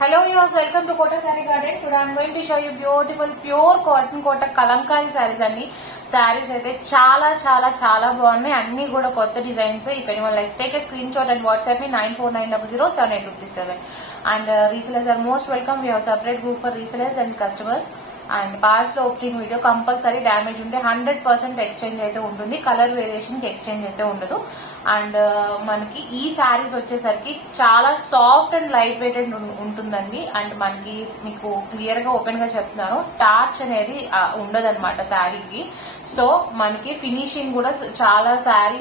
Hello viewers, welcome to Kota Saree Garden. Today I am going to show you beautiful pure cotton Kota Kalankari sarees అండి. Sarees అయితే చాలా చాలా చాలా బాగున్నాయి. అన్ని కూడా కొత్త designs. If anyone likes, take a screenshot and WhatsApp me 9490078237. And resellers are most welcome. We have separate group for resellers and customers. And parts లో ఓపెనింగ్ వీడియో కంపల్సరీ డ్యామేజ్ ఉంటే 100% ఎక్స్చేంజ్ అయితే ఉంటుంది. కలర్ వేరియేషన్ కి exchange అయితే ఉండదు. And మనకి ఈ శారీస్ వచ్చేసరికి చాలా సాఫ్ట్ అండ్ లైట్ వెయిటెడ్ ఉంటుందండి. అండ్ మనకి మీకు క్లియర్ గా ఓపెన్ గా చెప్తున్నాను, స్టార్చ్ అనేది ఉండదు అనమాట శారీకి. సో మనకి ఫినిషింగ్ కూడా చాలా శారీ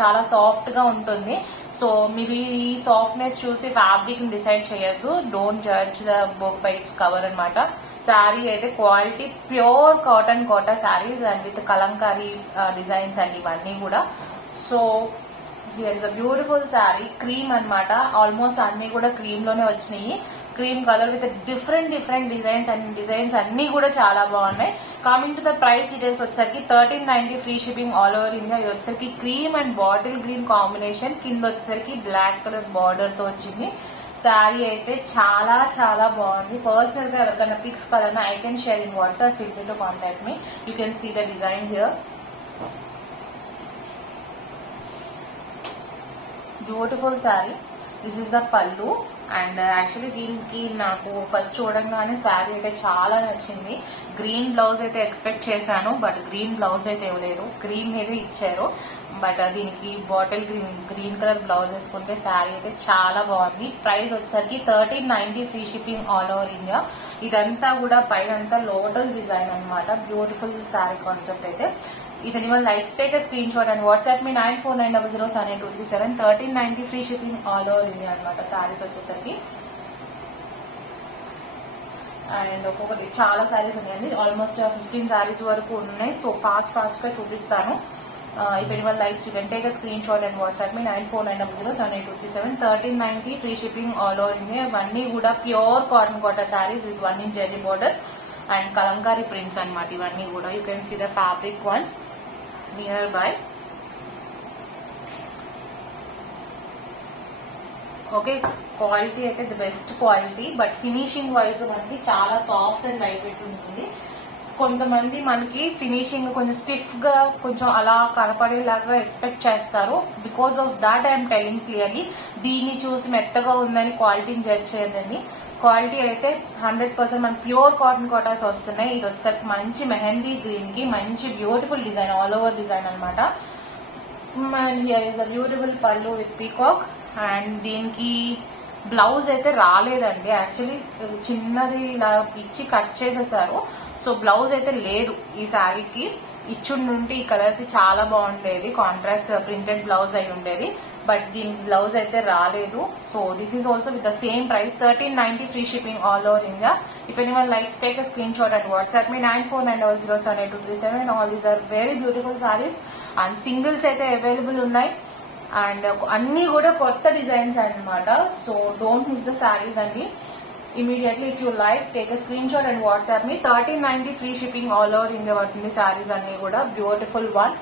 చాలా సాఫ్ట్ గా ఉంటుంది. సో మీరు ఈ సాఫ్ట్నెస్ చూసి ఫ్యాబ్రిక్ ని డిసైడ్ చేయొద్దు. Don't judge the book by its cover అనమాట. శారీ అయితే quality pure cotton Kota saris and with Kalamkari designs అండి ఇవన్నీ కూడా. So here is a beautiful sari, cream అనమాట. ఆల్మోస్ట్ అన్ని కూడా క్రీమ్ లోనే వచ్చినాయి. Cream colour with different designs అన్ని కూడా చాలా బాగున్నాయి. Coming to the price details వచ్చేసరికి 1390 free shipping all over India. ఇది వచ్చేసరికి cream and bottle green combination, కింద వచ్చేసరికి బ్లాక్ కలర్ బార్డర్ తో వచ్చింది. శారీ అయితే చాలా చాలా బాగుంది. పర్సనల్ గా ఎవరికైనా పిక్స్ కావాలన్నా I can share in WhatsApp, feel free to contact me. You can see the design here. Beautiful sari. This is the pallu. And actually దీనికి నాకు ఫస్ట్ చూడంగానే శారీ అయితే చాలా నచ్చింది. గ్రీన్ బ్లౌజ్ అయితే ఎక్స్పెక్ట్ చేశాను, బట్ గ్రీన్ బ్లౌజ్ అయితే ఇవ్వలేదు. గ్రీన్ అయితే ఇచ్చారు, బట్ దీనికి బాటిల్ గ్రీన్ కలర్ బ్లౌజ్ వేసుకుంటే శారీ అయితే చాలా బాగుంది. ప్రైస్ వచ్చేసరికి 1390 free shipping all over India. ఇదంతా కూడా పైనంతా లోటస్ డిజైన్ అనమాట. బ్యూటిఫుల్ శారీ కాన్సెప్ట్ అయితే. If anyone likes, take a screenshot and WhatsApp me 9490078237. 1390 free shipping all over India అనమాట సారీస్ వచ్చేసరికి. అండ్ ఒక్కొక్కటి చాలా సారీస్ ఉన్నాయండి. ఆల్మోస్ట్ 15 సారీస్ వరకు ఉన్నాయి. సో ఫాస్ట్ గా చూపిస్తాను. If anyone likes, you can take a screenshot and WhatsApp me 9490078237. 1390 free shipping all over India. ఇవన్నీ కూడా pure cotton Kota saris with 1 inch zari border and Kalamkari prints అనమాట. ఇవన్నీ కూడా you can see the fabric once nearby. Okay, quality అయితే the best quality, but finishing wise మనకి చాలా soft and light weight ఉంటుంది. కొంతమంది మనకి ఫినిషింగ్ కొంచెం స్టిఫ్ గా కొంచెం అలా కనపడేలాగా ఎక్స్పెక్ట్ చేస్తారు. Because of that I'm telling clearly. దీన్ని చూసి మెత్తగా ఉందని క్వాలిటీని జడ్జ్ చేయదండి. క్వాలిటీ అయితే 100% మన ప్యూర్ కాటన్ కోటాస్ వస్తున్నాయి. ఇది వచ్చేసరికి మంచి మెహందీ గ్రీన్ కి మంచి beautiful design, all over design అనమాట. And here is the beautiful pallu with peacock. And దీనికి బ్లౌజ్ అయితే రాలేదండి. యాక్చువల్లీ చిన్నది ఇలా ఇచ్చి కట్ చేసేసారు. సో బ్లౌజ్ అయితే లేదు ఈ శారీకి. ఇచ్చుండి ఈ కలర్ కి చాలా బాగుండేది, కాంట్రాస్ట్ ప్రింటెడ్ బ్లౌజ్ అయి ఉండేది. బట్ దీని బ్లౌజ్ అయితే రాలేదు. So this is also with the same price 1390 free shipping all over India. If anyone likes, take a screenshot and WhatsApp me 9490078237. All these are very beautiful saris and singles అయితే available ఉన్నాయి. And అన్ని కూడా కొత్త designs అనమాట. So don't miss the saris అండి. Immediately if you like, take a screenshot and WhatsApp me. 1390 free shipping all over India పడుతుంది. సారీస్ అన్ని కూడా బ్యూటిఫుల్ వన్.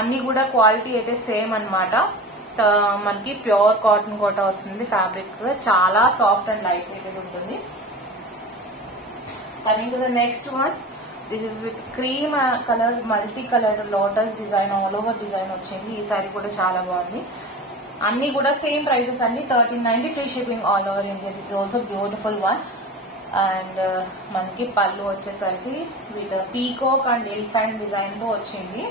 అన్ని కూడా క్వాలిటీ అయితే సేమ్ అనమాట. మనకి ప్యూర్ కాటన్ కోటా వస్తుంది. ఫ్యాబ్రిక్ చాలా సాఫ్ట్ అండ్ లైట్ వెయిటెడ్ ఉంటుంది. Coming to the next one, this is with cream colour multi colour lotus design, all over design వచ్చింది. ఈ సారీ కూడా చాలా బాగుంది. అన్ని కూడా సేమ్ ప్రైసెస్ అండి. 1390 free shipping all over India. This is also beautiful one. And మనకి పళ్ళు వచ్చేసరికి with peacock and elephant design తో వచ్చింది.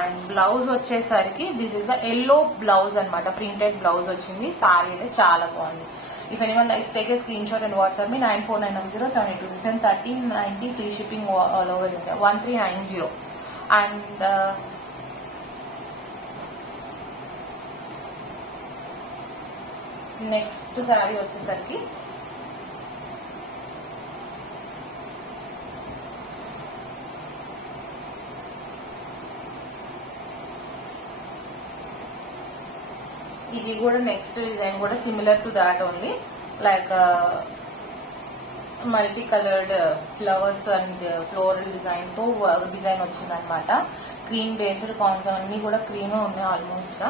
అండ్ బ్లౌజ్ వచ్చేసరికి this is the yellow blouse అనమాట. ప్రింటెడ్ బ్లౌజ్ వచ్చింది. సారీ అయితే చాలా బాగుంది. If anyone likes, take a screenshot and WhatsApp me 9490078237. 1390 free shipping all over India. 1390. And next sari వచ్చేసరికి ఇది కూడా నెక్స్ట్ డిజైన్ కూడా similar to that only, like multi coloured flowers and floral design తో design వచ్చింది అనమాట. క్రీమ్ బేస్డ్ కాన్స్ అన్ని కూడా cream ఉన్నాయి ఆల్మోస్ట్ గా.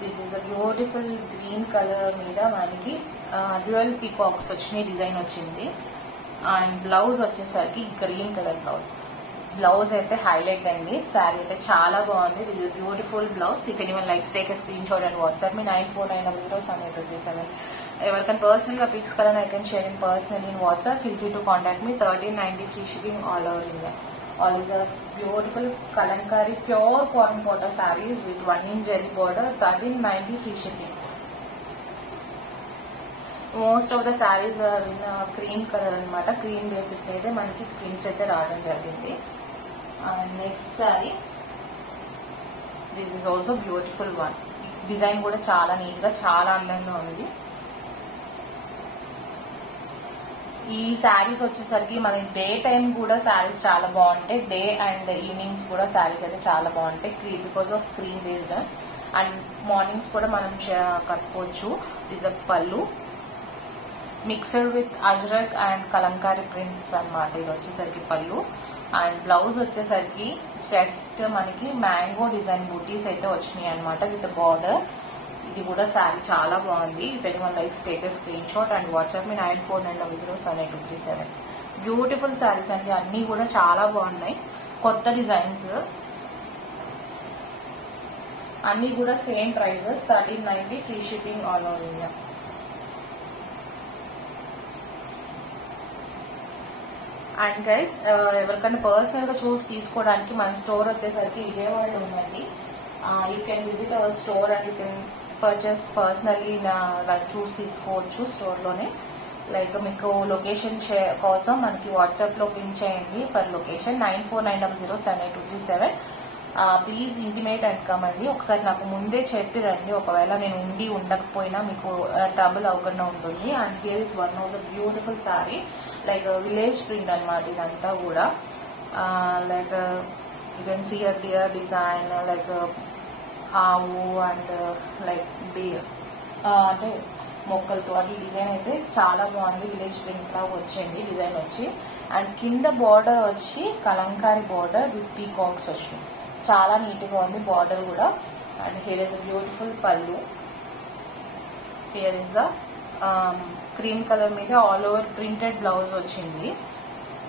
This is the beautiful green colour మీద మనకి డ్యూయల్ పీకాక్స్ వచ్చినాయి, డిజైన్ వచ్చింది. అండ్ బ్లౌజ్ వచ్చేసరికి గ్రీన్ కలర్ బ్లౌజ్ అయితే హైలైట్ అండి. శారీ అయితే చాలా బాగుంది. This is beautiful blouse. If anyone likes take a screenshot and WhatsApp me 9490078237. ఎవరికైనా పర్సనల్ గా pics colour I can share in personal in WhatsApp. Feel free to contact me. 1390 free shipping all over India. All these are beautiful Kalankari pure cotton cotta sarees with 1 inch zari border. 1390 free shipping. Most of the sarees are in cream color anamata. Cream basic meede manaki prints aithe raadam jarigindi. Next saree, this is also beautiful one. Design kuda chaala neat ga chaala andanga undi. ఈ శారీస్ వచ్చేసరికి మనకి day time కూడా శారీస్ చాలా బాగుంటాయి. Day and evenings కూడా శారీస్ అయితే చాలా బాగుంటాయి because of cream based. And mornings కూడా మనం కట్టుకోవచ్చు. This a pallu mixed with Ajrak and Kalamkari prints అన్నమాట. ఇది వచ్చేసరికి పళ్ళు. అండ్ బ్లౌజ్ వచ్చేసరికి జస్ట్ మనకి మ్యాంగో డిజైన్ బూటీస్ అయితే వచ్చినాయి అనమాట విత్ బార్డర్. ఇది కూడా శారీ చాలా బాగుంది. If anyone likes take a screenshot and WhatsApp me 9490078237. Beautiful saris అండి, అన్ని కూడా చాలా బాగున్నాయి. కొత్త డిజైన్స్ అన్ని కూడా same prices. 1390 free shipping all over India. And guys ఎవరికైనా పర్సనల్ గా చూసి తీసుకోవడానికి మన స్టోర్ వచ్చేసరికి విజయవాడలో ఉందండి. You can visit our store and you can purchase personally చూసి తీసుకోవచ్చు స్టోర్లోనే. లైక్ మీకు లొకేషన్ కోసం మనకి వాట్సాప్లో పిన్ చేయండి per location 9490078237. Please intimate and come అండి. ఒకసారి నాకు ముందే చెప్పి రండి, ఒకవేళ నేను ఉండకపోయినా మీకు ట్రబుల్ అవ్వకుండా ఉంటుంది. And here is one of the beautiful sari, like village print అనమాట ఇదంతా కూడా. Like you can see a deer design, like ఆవు అండ్ లైక్ అంటే మొక్కలతో అది డిజైన్ అయితే చాలా బాగుంది. విలేజ్ ప్రింట్ లాగా వచ్చింది డిజైన్ వచ్చి. అండ్ కింద బార్డర్ వచ్చి కలంకారీ బార్డర్ విత్ పీకాక్స్ వచ్చింది. చాలా నీట్ గా ఉంది బార్డర్ కూడా. And here is a beautiful pallu. Here is the cream colour మీద ఆల్ ఓవర్ ప్రింటెడ్ బ్లౌజ్ వచ్చింది.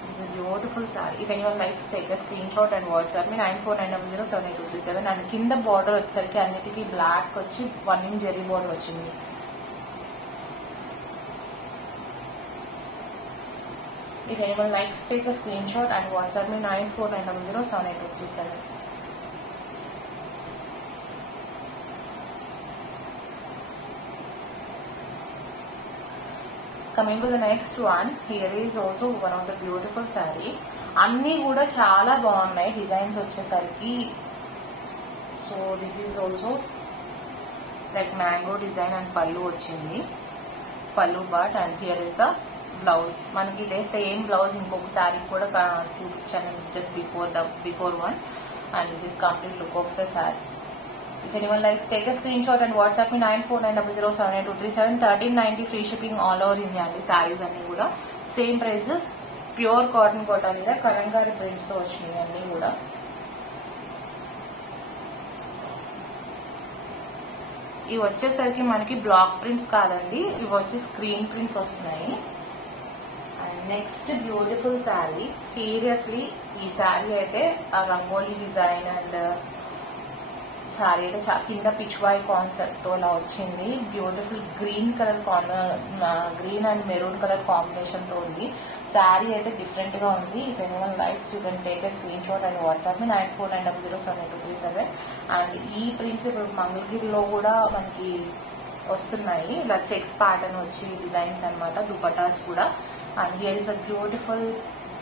This is a beautiful saree. If anyone likes, take a screenshot and WhatsApp me 9490078237. And కింద border వచ్చేసరికి అన్నిటికీ black వచ్చి 1 inch zari border వచ్చింది. If anyone likes, take a screenshot and WhatsApp me 9490078237. Coming to the next one, here is also one of the beautiful saree. అన్ని కూడా చాలా బాగున్నాయి designs వచ్చేసరికి. So this is also like mango design and pallu వచ్చింది, పళ్ళు బాట్. And here is the blouse. మనకి ఇదే same blouse ఇంకొక శారీ కూడా చూపించాను just before one. And this is complete look of the sari. If anyone likes, take a screenshot and WhatsApp me 9490078237. 1390 free shipping all over India అండి. శారీస్ అన్ని కూడా same prices. Pure cotton Kota మీద Kalamkari prints తో వచ్చినాయి అన్ని కూడా. ఇవి వచ్చేసరికి మనకి బ్లాక్ ప్రింట్స్ కాదండి, ఇవి వచ్చి స్క్రీన్ ప్రింట్స్ వస్తున్నాయి. And next beautiful sari. Seriously ఈ శారీ అయితే ఆ రంగోలీ డిజైన్ అండ్ సారీ అయితే కింద పిచ్వాయ్ కాన్సెప్ట్ తో అలా వచ్చింది. Beautiful green colour green and maroon colour combination తో ఉంది. శారీ అయితే డిఫరెంట్ గా ఉంది. If anyone likes you can take a screenshot and WhatsApp 9490078237. And ఈ ప్రింట్స్ ఇప్పుడు మంగళగిరిలో కూడా మనకి వస్తున్నాయి. ఇలా చెక్స్ ప్యాటర్న్ వచ్చి డిజైన్స్ అనమాట, దుపటాస్ కూడా. And here is a beautiful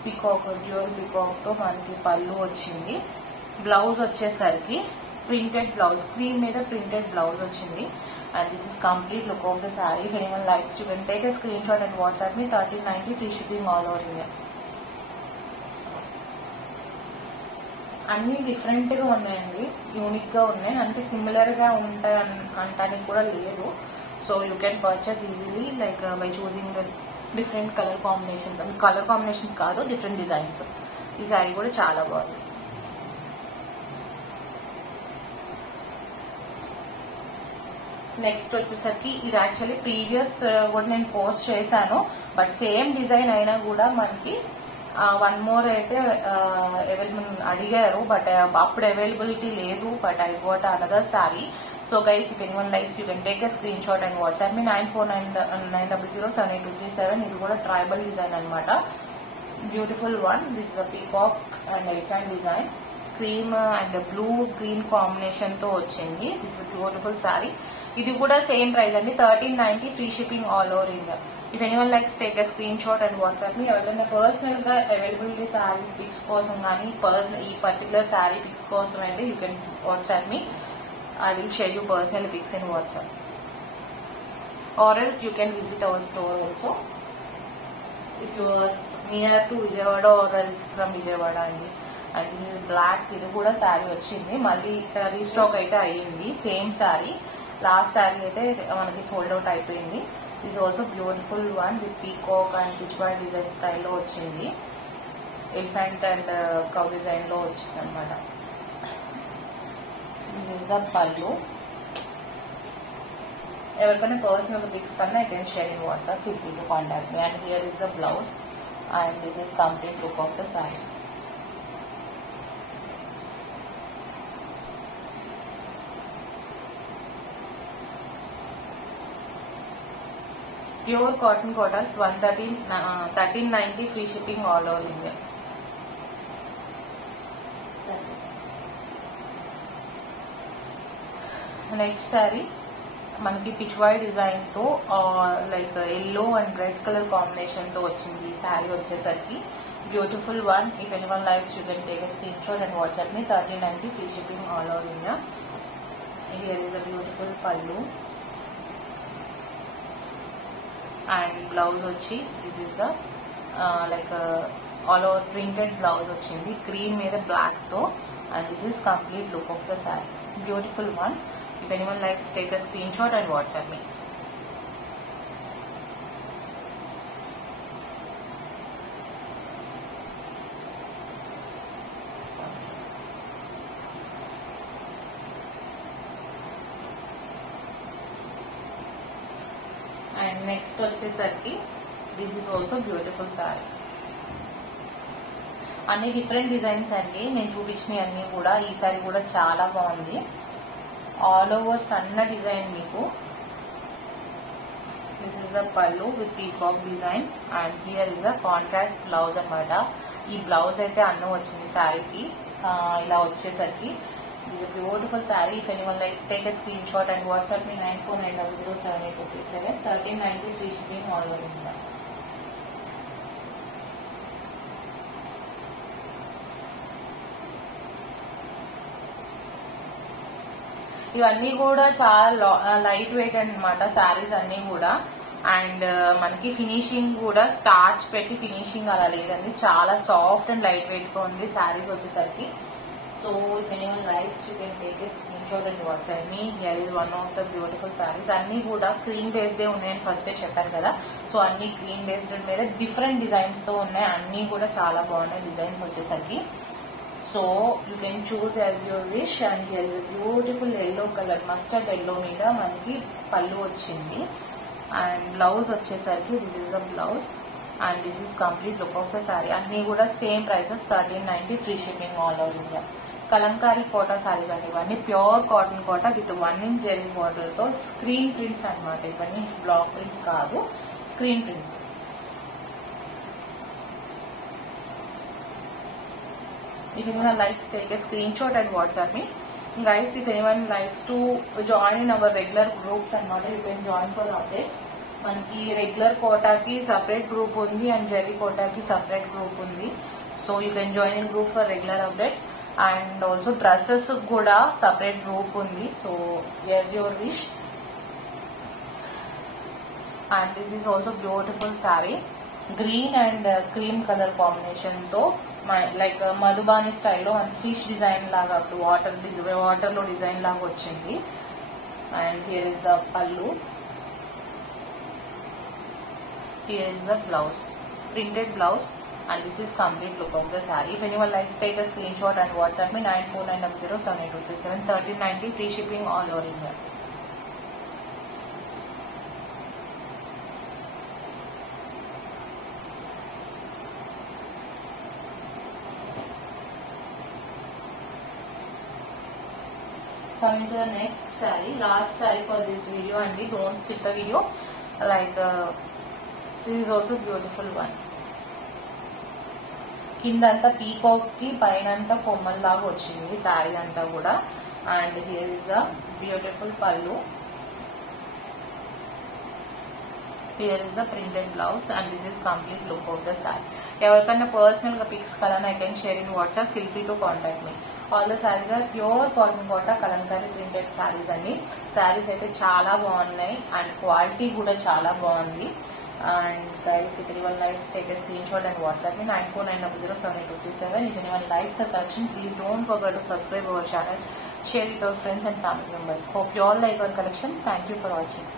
peacock, dual peacock తో మనకి పళ్ళు వచ్చింది. బ్లౌజ్ వచ్చేసరికి ప్రింటెడ్ బ్లౌజ్, క్రీమ్ మీద ప్రింటెడ్ బ్లౌజ్ వచ్చింది. And this is complete look of the sari. If anyone likes you can take a screenshot and WhatsApp me 1390 free shipping all over India. అన్ని different గా ఉన్నాయండి, unique గా ఉన్నాయి. అంటే similar గా ఉంటాయి అంటానికి కూడా లేదు. So you can purchase easily like by choosing the different colour combinations కాదు, డిఫరెంట్ డిజైన్స్. ఈ శారీ కూడా చాలా బాగుంది. నెక్స్ట్ వచ్చేసరికి ఇది యాక్చువల్లీ ప్రీవియస్ కూడా నేను పోస్ట్ చేశాను, బట్ సేమ్ డిజైన్ అయినా కూడా మనకి వన్ మోర్ అయితే అవైలబుల్ అడిగారు, బట్ అప్పుడు అవైలబిలిటీ లేదు. But I got another sari. So guys, if anyone likes you can take a screenshot and WhatsApp me 949900782237. ఇది కూడా ట్రైబల్ డిజైన్ అనమాట. Beautiful one. This is a peacock and elephant design. Cream and blue green combination తో వచ్చింది. This is beautiful sari. ఇది కూడా same price అండి, 1390 free shipping all over India. If anyone likes take a screenshot and WhatsApp me. ఎవరైనా personal గా availability saris pics కోసం కానీ ఈ పర్టికులర్ సారీ పిక్స్ కోసం అయితే you can WhatsApp me. I will share you personal pics in WhatsApp, or else you can visit our store also if you are near to Vijayawada or else from Vijayawada అండి. And this is black. ఇది కూడా శారీ వచ్చింది, మళ్ళీ restock అయితే అయ్యింది. Same sari, last sari అయితే మనకి sold out అయిపోయింది. This also beautiful one with peacock and Pichwai design స్టైల్లో వచ్చింది. ఎలిఫెంట్ అండ్ కౌ డిజైన్ లో వచ్చింది అనమాట. దిస్ ఇస్ ద పల్లు. ఎవరికైనా పర్సనల్ పిక్స్ కన్నా I can share in WhatsApp. Feel free to contact me. And here is the blouse and this is complete look of the sorry. Pure cotton Kotas 1390 free shipping all over India. Next sorry మనకి Pichwai design తో like yellow and red colour combination తో వచ్చింది. ఈ sorry వచ్చేసరికి beautiful one. If anyone likes you can take a screenshot and WhatsApp me. 1390 free shipping all over India. Here is a beautiful పల్లు and blouse వచ్చి this is the like all over printed blouse వచ్చింది cream మీద black తో. And this is complete look of the sorry. Beautiful one. If anyone likes, take a screenshot and WhatsApp me. And next వచ్చేసరికి this is also beautiful saree. అన్ని different designs అండి నేను చూపించినవి అన్ని కూడా. ఈ సారీ కూడా చాలా బాగుంది. ఆల్ ఓవర్ సన్న డిజైన్ మీకు. దిస్ ఇస్ ద పల్లు with peacock design and here is the contrast blouse అనమాట. ఈ బ్లౌజ్ అయితే అన్నం వచ్చింది శారీకి. ఇలా వచ్చేసరికి this is beautiful sari. If anyone likes take a screenshot and WhatsApp me 949900782237. 1390 free shipping all over India. ఇవన్నీ కూడా చాలా లైట్ వెయిట్ అనమాట శారీస్ అన్ని కూడా. అండ్ మనకి ఫినిషింగ్ కూడా స్టార్చ్ పెట్టి ఫినిషింగ్ అలా లేదండి, చాలా సాఫ్ట్ అండ్ లైట్ వెయిట్ గా ఉంది శారీస్ వచ్చేసరికి. So anyone likes you can take a screen shot and WhatsApp me. Here is one of the beautiful saris. అన్ని కూడా క్రీమ్ బేస్డ్ ఉన్నాయని ఫస్టే చెప్పారు కదా. సో అన్ని క్రీమ్ బేస్డ్ మీద డిఫరెంట్ డిజైన్స్ తో ఉన్నాయి. అన్ని కూడా చాలా బాగున్నాయి డిజైన్స్ వచ్చేసరికి. So you can choose as your wish. And here is beautiful yellow colour, mustard yellow మీద మనకి పళ్ళు వచ్చింది. అండ్ బ్లౌజ్ వచ్చేసరికి this is the blouse and this is complete look of the sari. అన్ని కూడా same prices 1390 free shipping all over India. Kalamkari Kota saris అండి ఇవన్నీ. Pure cotton Kota with 1 inch zari border తో screen prints అనమాట. ఇవన్నీ బ్లాక్ ప్రింట్స్ కాదు, screen prints. If anyone likes, take a screenshot and WhatsApp me. Guys, if anyone likes to join in our regular groups and not, you can join for updates. మనకి regular కోటాకి separate group ఉంది and Jerry కోటాకి separate group ఉంది. So you can join in group for regular updates. And also dresses కూడా separate group ఉంది. So as your wish. And this is also beautiful sorry. Green and cream colour combination తో like Madhubani స్టైల్లో fish design లాగా water లో design లాగా వచ్చింది. And here is the పల్లు, here is the blouse, printed blouse. And this is complete look of the saree. If anyone likes, take a screenshot and WhatsApp me 9490782237. 1390 free shipping all over India. Coming to the next saree, last saree for this video, and don't skip the video. Like this is also beautiful one. కిందంతా peacock కి పైనంతా కొమ్మల్లాగా వచ్చింది సారీ అంతా కూడా. And here is the beautiful pallu, here is the printed blouse, and this is complete look of the sari. ఎవరికైనా personal గా pics కావాలని I can share in WhatsApp, feel free to contact me. All the saris are pure cotton Kota Kalamkari printed saris అండి. సారీస్ అయితే చాలా బాగున్నాయి and quality కూడా చాలా బాగుంది. And guys, if anyone likes, take a screenshot and WhatsApp me 9490078237. If anyone likes the collection, please don't forget to subscribe our channel, share with our friends and family members. Hope you all like our collection. Thank you for watching.